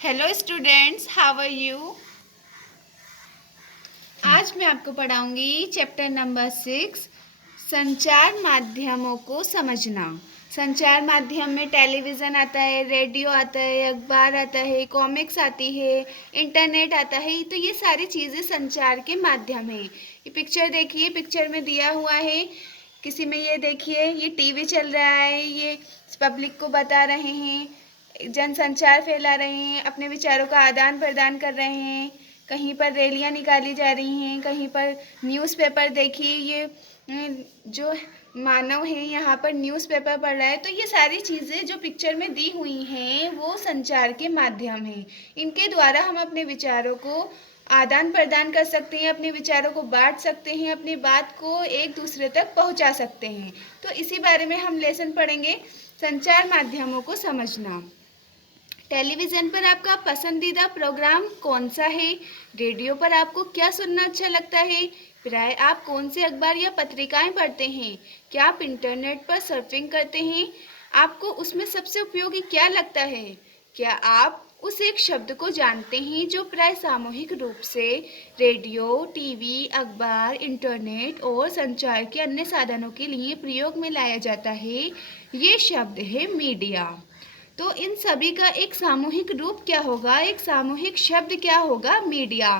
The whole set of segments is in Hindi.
Hello students, how are you. आज मैं आपको पढ़ाऊंगी चैप्टर नंबर 6, संचार माध्यमों को समझना। संचार माध्यम में टेलीविज़न आता है, रेडियो आता है, अखबार आता है, कॉमिक्स आती है, इंटरनेट आता है। तो ये सारी चीज़ें संचार के माध्यम हैं। ये पिक्चर देखिए, पिक्चर में दिया हुआ है। किसी में ये देखिए, ये टीवी चल रहा है, ये पब्लिक को बता रहे हैं, जनसंचार फैला रहे हैं, अपने विचारों का आदान प्रदान कर रहे हैं। कहीं पर रैलियां निकाली जा रही हैं, कहीं पर न्यूज़पेपर देखिए, ये जो मानव है यहाँ पर न्यूज़पेपर पढ़ रहा है। तो ये सारी चीज़ें जो पिक्चर में दी हुई हैं वो संचार के माध्यम हैं। इनके द्वारा हम अपने विचारों को आदान प्रदान कर सकते हैं, अपने विचारों को बांट सकते हैं, अपनी बात को एक दूसरे तक पहुँचा सकते हैं। तो इसी बारे में हम लेसन पढ़ेंगे, संचार माध्यमों को समझना। टेलीविज़न पर आपका पसंदीदा प्रोग्राम कौन सा है? रेडियो पर आपको क्या सुनना अच्छा लगता है? प्राय आप कौन से अखबार या पत्रिकाएं पढ़ते हैं? क्या आप इंटरनेट पर सर्फिंग करते हैं? आपको उसमें सबसे उपयोगी क्या लगता है? क्या आप उस एक शब्द को जानते हैं जो प्राय सामूहिक रूप से रेडियो, टीवी, अखबार, इंटरनेट और संचार के अन्य साधनों के लिए प्रयोग में लाया जाता है? ये शब्द है मीडिया। तो इन सभी का एक सामूहिक रूप क्या होगा, एक सामूहिक शब्द क्या होगा? मीडिया।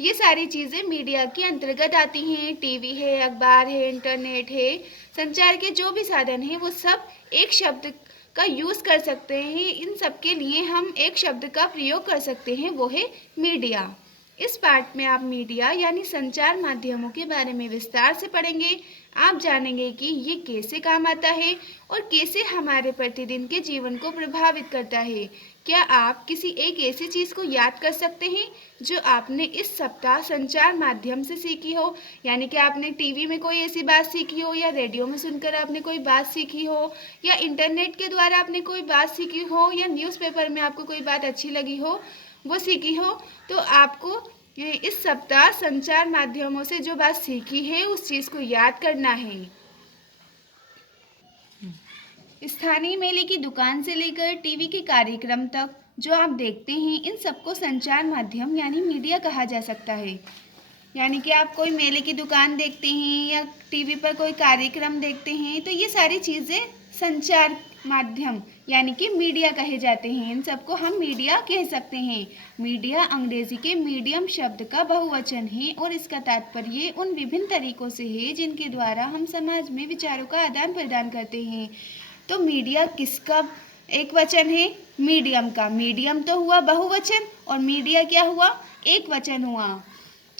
ये सारी चीज़ें मीडिया के अंतर्गत आती हैं। टीवी है, अखबार है, इंटरनेट है, संचार के जो भी साधन हैं वो सब एक शब्द का यूज़ कर सकते हैं। इन सब के लिए हम एक शब्द का प्रयोग कर सकते हैं, वो है मीडिया। इस पाठ में आप मीडिया यानी संचार माध्यमों के बारे में विस्तार से पढ़ेंगे। आप जानेंगे कि ये कैसे काम आता है और कैसे हमारे प्रतिदिन के जीवन को प्रभावित करता है। क्या आप किसी एक ऐसी चीज़ को याद कर सकते हैं जो आपने इस सप्ताह संचार माध्यम से सीखी हो? यानी कि आपने टीवी में कोई ऐसी बात सीखी हो, या रेडियो में सुनकर आपने कोई बात सीखी हो, या इंटरनेट के द्वारा आपने कोई बात सीखी हो, या न्यूज़पेपर में आपको कोई बात अच्छी लगी हो, वो सीखी हो। तो आपको इस सप्ताह संचार माध्यमों से जो बात सीखी है उस चीज़ को याद करना है। स्थानीय मेले की दुकान से लेकर टीवी के कार्यक्रम तक जो आप देखते हैं, इन सबको संचार माध्यम यानी मीडिया कहा जा सकता है। यानी कि आप कोई मेले की दुकान देखते हैं या टीवी पर कोई कार्यक्रम देखते हैं, तो ये सारी चीज़ें संचार माध्यम यानी कि मीडिया कहे जाते हैं। इन सबको हम मीडिया कह सकते हैं। मीडिया अंग्रेजी के मीडियम शब्द का बहुवचन है और इसका तात्पर्य उन विभिन्न तरीकों से है जिनके द्वारा हम समाज में विचारों का आदान प्रदान करते हैं। तो मीडिया किसका एक वचन है? मीडियम का। मीडियम तो हुआ बहुवचन और मीडिया क्या हुआ? एक वचन हुआ।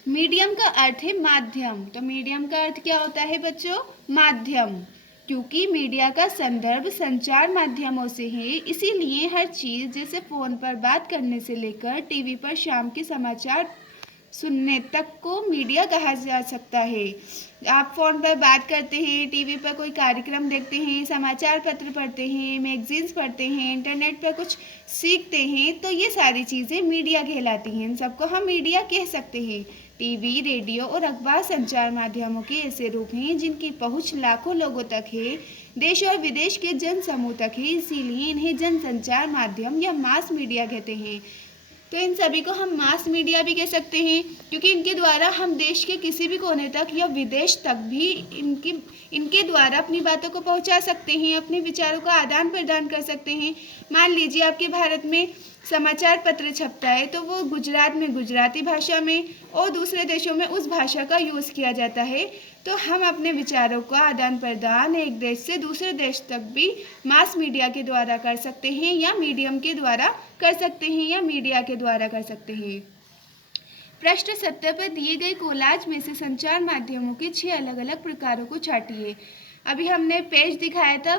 मीडियम का अर्थ है माध्यम। तो मीडियम का अर्थ क्या होता है बच्चों? माध्यम। क्योंकि मीडिया का संदर्भ संचार माध्यमों से है, इसीलिए हर चीज़ जैसे फ़ोन पर बात करने से लेकर टीवी पर शाम के समाचार सुनने तक को मीडिया कहा जा सकता है। आप फ़ोन पर बात करते हैं, टीवी पर कोई कार्यक्रम देखते हैं, समाचार पत्र पढ़ते हैं, मैगजीन्स पढ़ते हैं, इंटरनेट पर कुछ सीखते हैं, तो ये सारी चीज़ें मीडिया कहलाती हैं। इन सबको हम मीडिया कह सकते हैं। टीवी, रेडियो और अखबार संचार माध्यमों के ऐसे रूप हैं जिनकी पहुंच लाखों लोगों तक है, देश और विदेश के जन समूह तक है, इसीलिए इन्हें जनसंचार माध्यम या मास मीडिया कहते हैं। तो इन सभी को हम मास मीडिया भी कह सकते हैं, क्योंकि इनके द्वारा हम देश के किसी भी कोने तक या विदेश तक भी इनके द्वारा अपनी बातों को पहुंचा सकते हैं, अपने विचारों का आदान प्रदान कर सकते हैं। मान लीजिए आपके भारत में समाचार पत्र छपता है, तो वो गुजरात में गुजराती भाषा में और दूसरे देशों में उस भाषा का यूज़ किया जाता है। तो हम अपने विचारों का आदान प्रदान एक देश से दूसरे देश तक भी मास मीडिया के द्वारा कर सकते हैं, या मीडियम के द्वारा कर सकते हैं, या मीडिया के द्वारा कर सकते हैं। पृष्ठ 70 पर दिए गए कोलाज में से संचार माध्यमों के 6 अलग अलग प्रकारों को छाटिए। अभी हमने पेज दिखाया था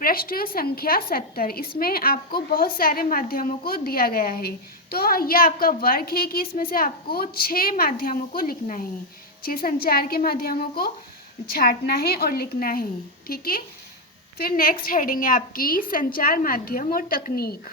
पृष्ठ संख्या 70। इसमें आपको बहुत सारे माध्यमों को दिया गया है। तो यह आपका वर्क है कि इसमें से आपको 6 माध्यमों को लिखना है, 6 संचार के माध्यमों को छाटना है और लिखना है। ठीक है। फिर नेक्स्ट हेडिंग है आपकी संचार माध्यम और तकनीक।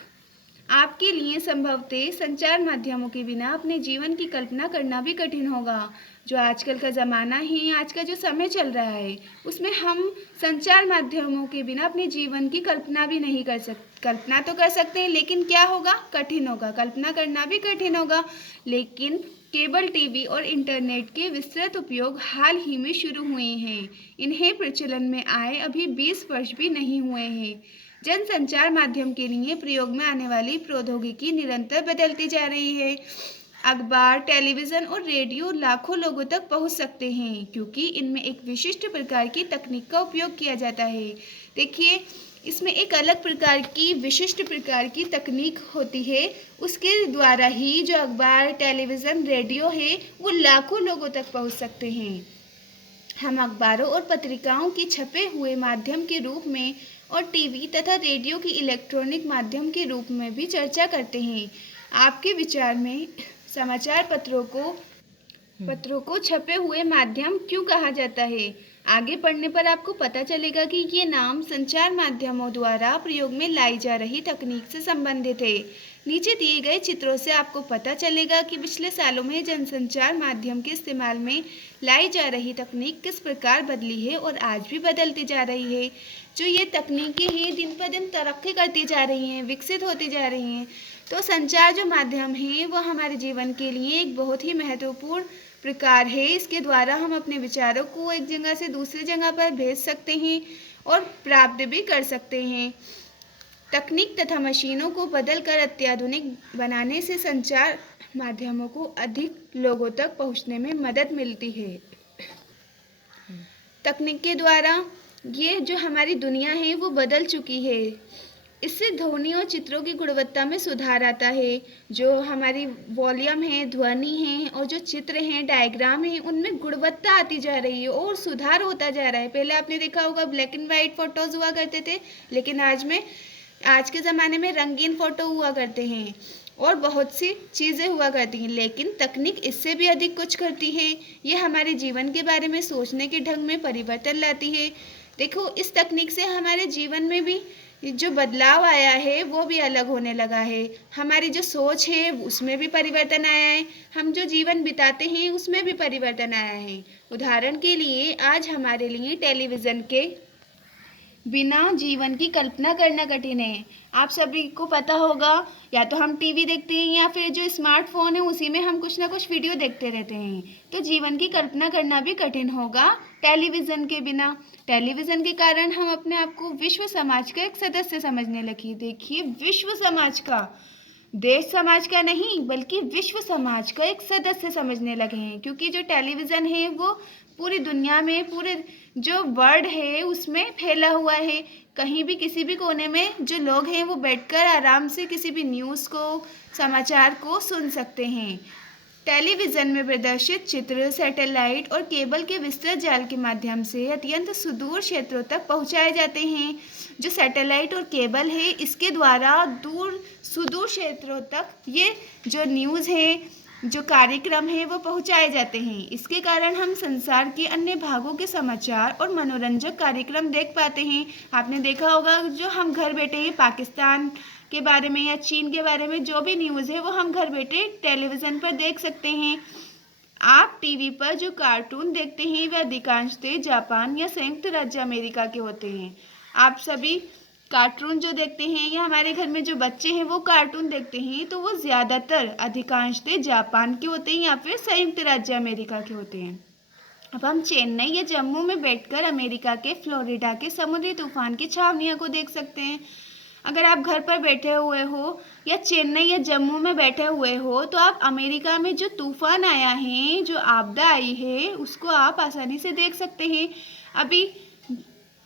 आपके लिए संभवतः संचार माध्यमों के बिना अपने जीवन की कल्पना करना भी कठिन होगा। जो आजकल का ज़माना है, आज का जो समय चल रहा है, उसमें हम संचार माध्यमों के बिना अपने जीवन की कल्पना भी नहीं कर सकते। कल्पना तो कर सकते हैं, लेकिन क्या होगा? कठिन होगा। कल्पना करना भी कठिन होगा। लेकिन केबल टीवी और इंटरनेट के विस्तृत उपयोग हाल ही में शुरू हुए हैं। इन्हें प्रचलन में आए अभी 20 वर्ष भी नहीं हुए हैं। जनसंचार माध्यम के लिए प्रयोग में आने वाली प्रौद्योगिकी निरंतर बदलती जा रही है। अखबार, टेलीविज़न और रेडियो लाखों लोगों तक पहुंच सकते हैं, क्योंकि इनमें एक विशिष्ट प्रकार की तकनीक का उपयोग किया जाता है। देखिए, इसमें एक अलग प्रकार की विशिष्ट प्रकार की तकनीक होती है। उसके द्वारा ही जो अखबार, टेलीविज़न, रेडियो है, वो लाखों लोगों तक पहुंच सकते हैं। हम अखबारों और पत्रिकाओं की छपे हुए माध्यम के रूप में और टीवी तथा रेडियो की इलेक्ट्रॉनिक माध्यम के रूप में भी चर्चा करते हैं। आपके विचार में समाचार पत्रों को छपे हुए माध्यम क्यों कहा जाता है? आगे पढ़ने पर आपको पता चलेगा कि ये नाम संचार माध्यमों द्वारा प्रयोग में लाई जा रही तकनीक से संबंधित है। नीचे दिए गए चित्रों से आपको पता चलेगा कि पिछले सालों में जनसंचार माध्यम के इस्तेमाल में लाई जा रही तकनीक किस प्रकार बदली है और आज भी बदलती जा रही है। जो ये तकनीकें हैं, दिन पर दिन तरक्की करती जा रही हैं, विकसित होती जा रही हैं। तो संचार जो माध्यम है, वो हमारे जीवन के लिए एक बहुत ही महत्वपूर्ण प्रकार है। इसके द्वारा हम अपने विचारों को एक जगह से दूसरी जगह पर भेज सकते हैं और प्राप्त भी कर सकते हैं। तकनीक तथा मशीनों को बदलकर अत्याधुनिक बनाने से संचार माध्यमों को अधिक लोगों तक पहुंचने में मदद मिलती है। तकनीक के द्वारा ये जो हमारी दुनिया है, वो बदल चुकी है। इससे ध्वनि और चित्रों की गुणवत्ता में सुधार आता है। जो हमारी वॉल्यूम है, ध्वनि है और जो चित्र हैं, डायग्राम हैं, उनमें गुणवत्ता आती जा रही है और सुधार होता जा रहा है। पहले आपने देखा होगा ब्लैक एंड वाइट फ़ोटोज़ हुआ करते थे, लेकिन आज के ज़माने में रंगीन फ़ोटो हुआ करते हैं और बहुत सी चीज़ें हुआ करती हैं। लेकिन तकनीक इससे भी अधिक कुछ करती है। ये हमारे जीवन के बारे में सोचने के ढंग में परिवर्तन लाती है। देखो, इस तकनीक से हमारे जीवन में भी जो बदलाव आया है, वो भी अलग होने लगा है। हमारी जो सोच है, उसमें भी परिवर्तन आया है। हम जो जीवन बिताते हैं, उसमें भी परिवर्तन आया है। उदाहरण के लिए, आज हमारे लिए टेलीविज़न के बिना जीवन की कल्पना करना कठिन है। आप सभी को पता होगा, या तो हम टीवी देखते हैं या फिर जो स्मार्टफोन है, उसी में हम कुछ ना कुछ वीडियो देखते रहते हैं। तो जीवन की कल्पना करना भी कठिन होगा टेलीविज़न के बिना। टेलीविज़न के कारण हम अपने आप को विश्व समाज का एक सदस्य समझने लगे। देखिए, विश्व समाज का, देश समाज का नहीं, बल्कि विश्व समाज का एक सदस्य समझने लगे हैं। क्योंकि जो टेलीविज़न है, वो पूरी दुनिया में, पूरे जो वर्ल्ड है, उसमें फैला हुआ है। कहीं भी किसी भी कोने में जो लोग हैं, वो बैठकर आराम से किसी भी न्यूज़ को, समाचार को सुन सकते हैं। टेलीविज़न में प्रदर्शित चित्र सैटेलाइट और केबल के विस्तृत जाल के माध्यम से अत्यंत सुदूर क्षेत्रों तक पहुंचाए जाते हैं। जो सैटेलाइट और केबल है, इसके द्वारा सुदूर क्षेत्रों तक ये जो न्यूज़ है, जो कार्यक्रम है, वो पहुंचाए जाते हैं। इसके कारण हम संसार के अन्य भागों के समाचार और मनोरंजक कार्यक्रम देख पाते हैं। आपने देखा होगा, जो हम घर बैठे ही पाकिस्तान के बारे में या चीन के बारे में जो भी न्यूज़ है, वो हम घर बैठे टेलीविज़न पर देख सकते हैं। आप टीवी पर जो कार्टून देखते हैं, वे अधिकांशतः जापान या संयुक्त राज्य अमेरिका के होते हैं। आप सभी कार्टून जो देखते हैं, या हमारे घर में जो बच्चे हैं वो कार्टून देखते हैं, तो वो ज़्यादातर अधिकांशतः जापान के होते हैं या फिर संयुक्त राज्य अमेरिका के होते हैं। अब हम चेन्नई या जम्मू में बैठकर अमेरिका के फ्लोरिडा के समुद्री तूफान की छावनियों को देख सकते हैं। अगर आप घर पर बैठे हुए हो या चेन्नई या जम्मू में बैठे हुए हो, तो आप अमेरिका में जो तूफान आया है, जो आपदा आई है, उसको आप आसानी से देख सकते हैं। अभी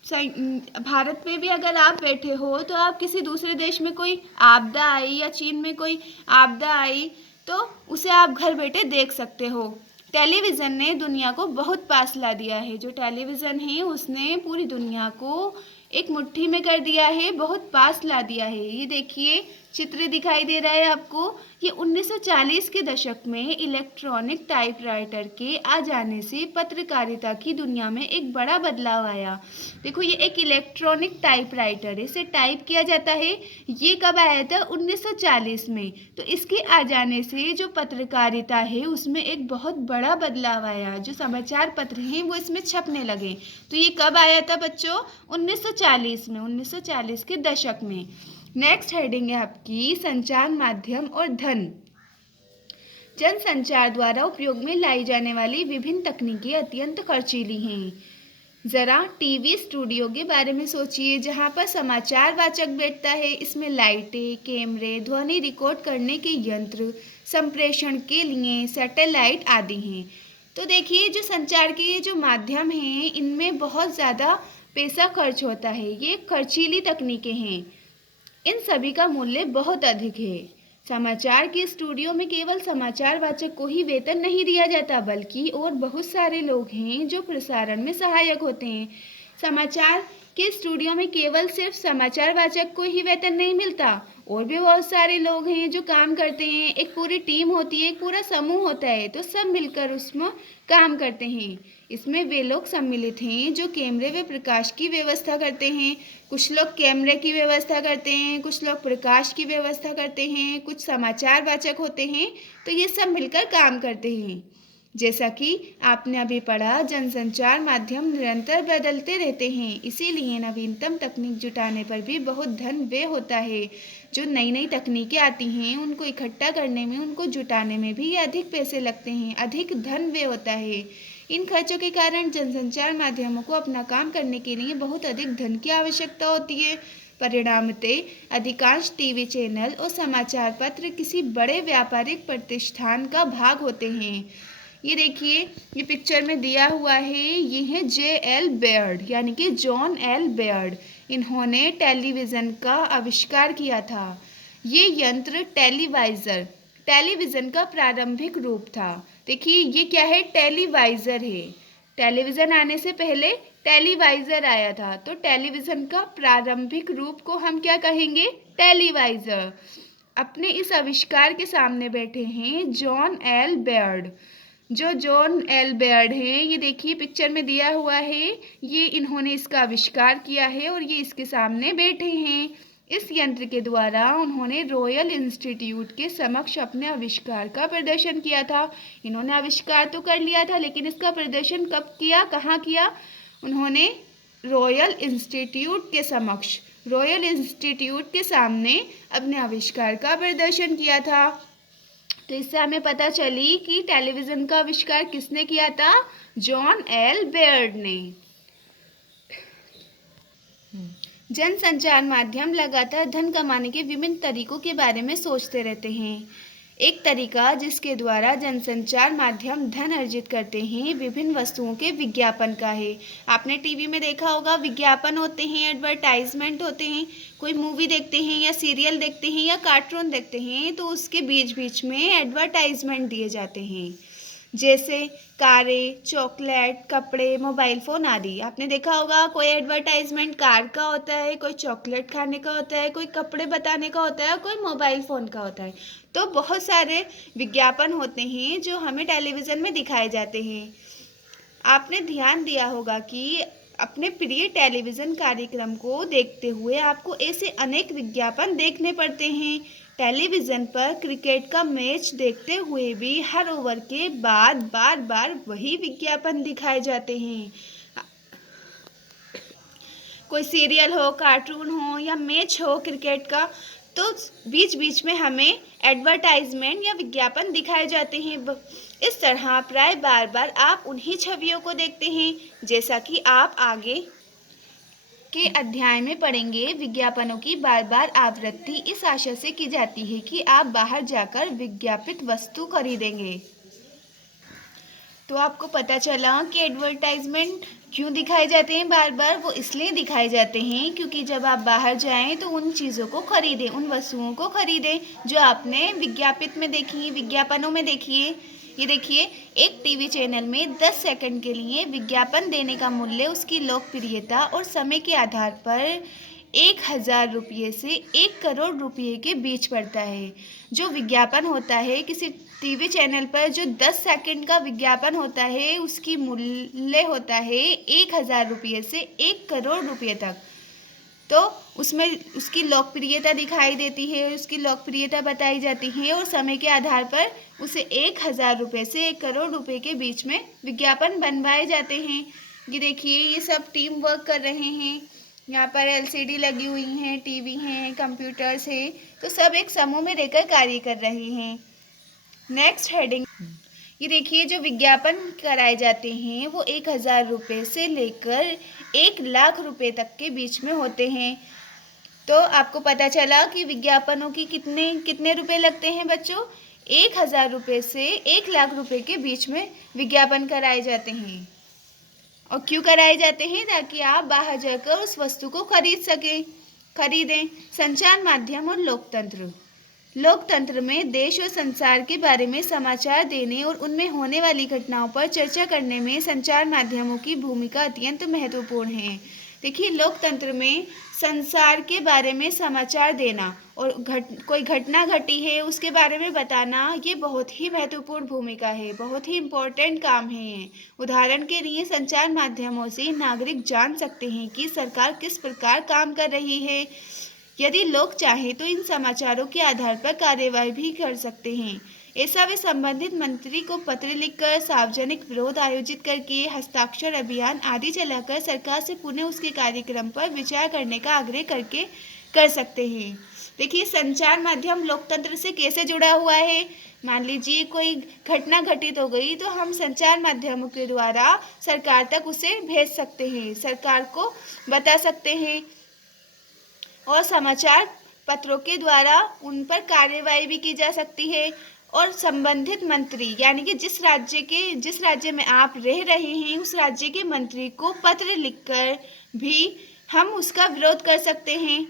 भारत में भी अगर आप बैठे हो, तो आप किसी दूसरे देश में कोई आपदा आई या चीन में कोई आपदा आई, तो उसे आप घर बैठे देख सकते हो। टेलीविज़न ने दुनिया को बहुत पास ला दिया है। जो टेलीविज़न है, उसने पूरी दुनिया को एक मुट्ठी में कर दिया है, बहुत पास ला दिया है। ये देखिए, चित्र दिखाई दे रहा है आपको, ये 1940 के दशक में इलेक्ट्रॉनिक टाइपराइटर के आ जाने से पत्रकारिता की दुनिया में एक बड़ा बदलाव आया। देखो ये एक इलेक्ट्रॉनिक टाइपराइटर है, इसे टाइप किया जाता है। ये कब आया था? 1940 में। तो इसके आ जाने से जो पत्रकारिता है उसमें एक बहुत बड़ा बदलाव आया, जो समाचार पत्र हैं वो इसमें छपने लगे। तो ये कब आया था बच्चों? 1940 में, 1940 के दशक में। नेक्स्ट हेडिंग है आपकी संचार माध्यम और धन। जनसंचार द्वारा उपयोग में लाई जाने वाली विभिन्न तकनीकें अत्यंत खर्चीली हैं। ज़रा टीवी स्टूडियो के बारे में सोचिए, जहाँ पर समाचार वाचक बैठता है। इसमें लाइटें, कैमरे, ध्वनि रिकॉर्ड करने के यंत्र, संप्रेषण के लिए सैटेलाइट आदि हैं। तो देखिए जो संचार के जो माध्यम हैं इनमें बहुत ज़्यादा पैसा खर्च होता है, ये खर्चीली तकनीकें हैं। इन सभी का मूल्य बहुत अधिक है। समाचार के स्टूडियो में केवल समाचार वाचक को ही वेतन नहीं दिया जाता, बल्कि और बहुत सारे लोग हैं जो प्रसारण में सहायक होते हैं। समाचार के स्टूडियो में केवल सिर्फ समाचार वाचक को ही वेतन नहीं मिलता, और भी बहुत सारे लोग हैं जो काम करते हैं। एक पूरी टीम होती है, एक पूरा समूह होता है, तो सब मिलकर उसमें काम करते हैं। इसमें वे लोग सम्मिलित हैं जो कैमरे व प्रकाश की व्यवस्था करते हैं। कुछ लोग कैमरे की व्यवस्था करते हैं, कुछ लोग प्रकाश की व्यवस्था करते हैं, कुछ समाचार वाचक होते हैं। तो ये सब मिलकर काम करते हैं। जैसा कि आपने अभी पढ़ा, जनसंचार माध्यम निरंतर बदलते रहते हैं, इसीलिए नवीनतम तकनीक जुटाने पर भी बहुत धन व्यय होता है। जो नई नई तकनीकें आती हैं उनको इकट्ठा करने में, उनको जुटाने में भी अधिक पैसे लगते हैं, अधिक धन व्यय होता है। इन खर्चों के कारण जनसंचार माध्यमों को अपना काम करने के लिए बहुत अधिक धन की आवश्यकता होती है। परिणामतः अधिकांश टीवी चैनल और समाचार पत्र किसी बड़े व्यापारिक प्रतिष्ठान का भाग होते हैं। ये देखिए, ये पिक्चर में दिया हुआ है, ये है J.L. बेयर्ड, यानी कि जॉन एल बेयर्ड। इन्होंने टेलीविज़न का आविष्कार किया था। ये यंत्र टेलीविज़न का प्रारंभिक रूप था। देखिए ये क्या है? टेलीवाइज़र है। टेलीविज़न आने से पहले टेलीवाइज़र आया था, तो टेलीविज़न का प्रारंभिक रूप को हम क्या कहेंगे? टेलीवाइज़र। अपने इस आविष्कार के सामने बैठे हैं जॉन एल बेयर्ड। जो जॉन एल बेयर्ड हैं, ये देखिए पिक्चर में दिया हुआ है, ये इन्होंने इसका आविष्कार किया है और ये इसके सामने बैठे हैं। इस यंत्र के द्वारा उन्होंने रॉयल इंस्टीट्यूट के समक्ष अपने आविष्कार का प्रदर्शन किया था। इन्होंने आविष्कार तो कर लिया था, लेकिन इसका प्रदर्शन कब किया, कहाँ किया? उन्होंने रॉयल इंस्टीट्यूट के समक्ष, रॉयल इंस्टीट्यूट के सामने अपने आविष्कार का प्रदर्शन किया था। तो इससे हमें पता चली कि टेलीविज़न का आविष्कार किसने किया था? जॉन एल बेयर्ड ने। जनसंचार माध्यम लगातार धन कमाने के विभिन्न तरीकों के बारे में सोचते रहते हैं। एक तरीका जिसके द्वारा जनसंचार माध्यम धन अर्जित करते हैं विभिन्न वस्तुओं के विज्ञापन का है। आपने टीवी में देखा होगा, विज्ञापन होते हैं, एडवर्टाइजमेंट होते हैं। कोई मूवी देखते हैं या सीरियल देखते हैं या कार्टून देखते हैं, तो उसके बीच बीच में एडवर्टाइजमेंट दिए जाते हैं, जैसे कारें, चॉकलेट, कपड़े, मोबाइल फ़ोन आदि। आपने देखा होगा कोई एडवर्टाइजमेंट कार का होता है, कोई चॉकलेट खाने का होता है, कोई कपड़े बताने का होता है, कोई मोबाइल फ़ोन का होता है। तो बहुत सारे विज्ञापन होते हैं जो हमें टेलीविज़न में दिखाए जाते हैं। आपने ध्यान दिया होगा कि अपने प्रिय टेलीविज़न कार्यक्रम को देखते हुए आपको ऐसे अनेक विज्ञापन देखने पड़ते हैं। टेलीविज़न पर क्रिकेट का मैच देखते हुए भी हर ओवर के बाद बार बार वही विज्ञापन दिखाए जाते हैं। कोई सीरियल हो, कार्टून हो या मैच हो क्रिकेट का, तो बीच बीच में हमें एडवर्टाइजमेंट या विज्ञापन दिखाए जाते हैं। इस तरह प्राय बार बार आप उन्हीं छवियों को देखते हैं। जैसा कि आप आगे के अध्याय में पढ़ेंगे, विज्ञापनों की बार बार आवृत्ति इस आशा से की जाती है कि आप बाहर जाकर विज्ञापित वस्तु खरीदेंगे। तो आपको पता चला कि एडवर्टाइजमेंट क्यों दिखाए जाते हैं बार बार? वो इसलिए दिखाए जाते हैं क्योंकि जब आप बाहर जाएं तो उन चीज़ों को खरीदें, उन वस्तुओं को खरीदें जो आपने विज्ञापित में देखी, विज्ञापनों में देखी है। ये देखिए, एक टीवी चैनल में 10 सेकंड के लिए विज्ञापन देने का मूल्य उसकी लोकप्रियता और समय के आधार पर 1,000 रुपये से 1 करोड़ रुपये के बीच पड़ता है। जो विज्ञापन होता है किसी टीवी चैनल पर, जो 10 सेकंड का विज्ञापन होता है, उसकी मूल्य होता है 1,000 रुपये से 1 करोड़ रुपये तक। तो उसमें उसकी लोकप्रियता दिखाई देती है, उसकी लोकप्रियता बताई जाती है और समय के आधार पर उसे 1,000 रुपये से 1 करोड़ रुपये के बीच में विज्ञापन बनवाए जाते हैं। ये देखिए, ये सब टीम वर्क कर रहे हैं। यहाँ पर LCD लगी हुई हैं, टीवी हैं, कंप्यूटर्स हैं, तो सब एक समूह में रहकर कार्य कर रहे हैं। नेक्स्ट हेडिंग, ये देखिए, जो विज्ञापन कराए जाते हैं वो 1,000 रुपये से लेकर 1,00,000 रुपये तक के बीच में होते हैं। तो आपको पता चला कि विज्ञापनों की कितने रुपए लगते हैं बच्चों। 1,000 रुपये से 1,00,000 रुपये के बीच में विज्ञापन कराए जाते हैं। और क्यों कराए जाते हैं? ताकि आप बाहर जाकर उस वस्तु को खरीदें। संचार माध्यम और लोकतंत्र। लोकतंत्र में देश और संसार के बारे में समाचार देने और उनमें होने वाली घटनाओं पर चर्चा करने में संचार माध्यमों की भूमिका अत्यंत महत्वपूर्ण है। देखिए, लोकतंत्र में संसार के बारे में समाचार देना और कोई घटना घटी है उसके बारे में बताना, ये बहुत ही महत्वपूर्ण भूमिका है, बहुत ही इम्पोर्टेंट काम है। उदाहरण के लिए संचार माध्यमों से नागरिक जान सकते हैं कि सरकार किस प्रकार काम कर रही है। यदि लोग चाहें तो इन समाचारों के आधार पर कार्यवाही भी कर सकते हैं। ऐसा वे संबंधित मंत्री को पत्र लिखकर, सार्वजनिक विरोध आयोजित करके, हस्ताक्षर अभियान आदि चलाकर सरकार से पुनः उसके कार्यक्रम पर विचार करने का आग्रह करके कर सकते हैं। देखिए, संचार माध्यम लोकतंत्र से कैसे जुड़ा हुआ है। मान लीजिए कोई घटना घटित हो गई तो हम संचार माध्यमों के द्वारा सरकार तक उसे भेज सकते हैं, सरकार को बता सकते हैं और समाचार पत्रों के द्वारा उन पर कार्यवाही भी की जा सकती है। और संबंधित मंत्री, यानी कि जिस राज्य में आप रह रहे हैं उस राज्य के मंत्री को पत्र लिखकर भी हम उसका विरोध कर सकते हैं।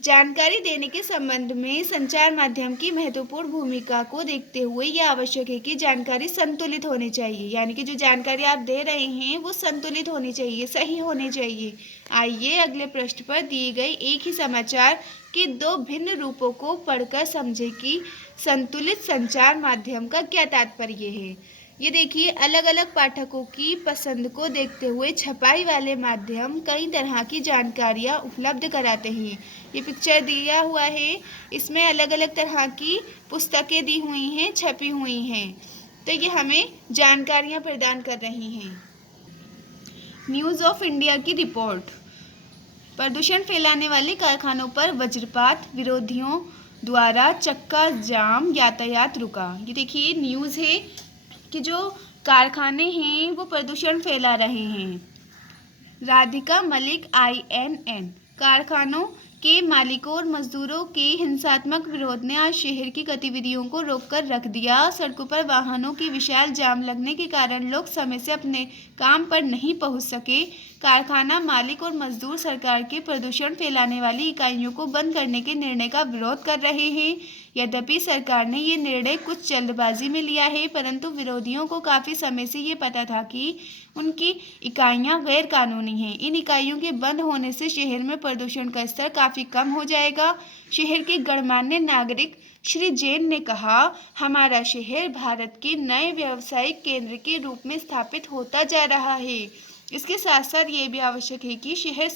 जानकारी देने के संबंध में संचार माध्यम की महत्वपूर्ण भूमिका को देखते हुए यह आवश्यक है कि जानकारी संतुलित होनी चाहिए, यानी कि जो जानकारी आप दे रहे हैं वो संतुलित होनी चाहिए, सही होनी चाहिए। आइए अगले पृष्ठ पर दिए गए एक ही समाचार के 2 भिन्न रूपों को पढ़कर समझें कि संतुलित संचार माध्यम का क्या तात्पर्य है। ये देखिए, अलग अलग पाठकों की पसंद को देखते हुए छपाई वाले माध्यम कई तरह की जानकारियाँ उपलब्ध कराते हैं। ये पिक्चर दिया हुआ है, इसमें अलग अलग तरह की पुस्तकें दी हुई हैं, छपी हुई हैं, तो ये हमें जानकारियाँ प्रदान कर रही हैं। न्यूज़ ऑफ इंडिया की रिपोर्ट, प्रदूषण फैलाने वाले कारखानों पर वज्रपात, विरोधियों द्वारा चक्का जाम, यातायात रुका। ये देखिए, न्यूज़ है कि जो कारखाने हैं वो प्रदूषण फैला रहे हैं। राधिका मलिक, INN। कारखानों के मालिकों और मजदूरों के हिंसात्मक विरोध ने आज शहर की गतिविधियों को रोककर रख दिया। सड़कों पर वाहनों की विशाल जाम लगने के कारण लोग समय से अपने काम पर नहीं पहुंच सके। कारखाना मालिक और मजदूर सरकार के प्रदूषण फैलाने वाली इकाइयों को बंद करने के निर्णय का विरोध कर रहे हैं। यद्यपि सरकार ने ये निर्णय कुछ जल्दबाजी में लिया है, परंतु विरोधियों को काफ़ी समय से ये पता था कि उनकी इकाइयां गैर कानूनी हैं। इन इकाइयों के बंद होने से शहर में प्रदूषण का स्तर काफ़ी कम हो जाएगा। शहर के गणमान्य नागरिक श्री जैन ने कहा, हमारा शहर भारत के नए व्यावसायिक केंद्र के रूप में स्थापित होता जा रहा है। इसके साथ साथ ये भी आवश्यक है कि शहर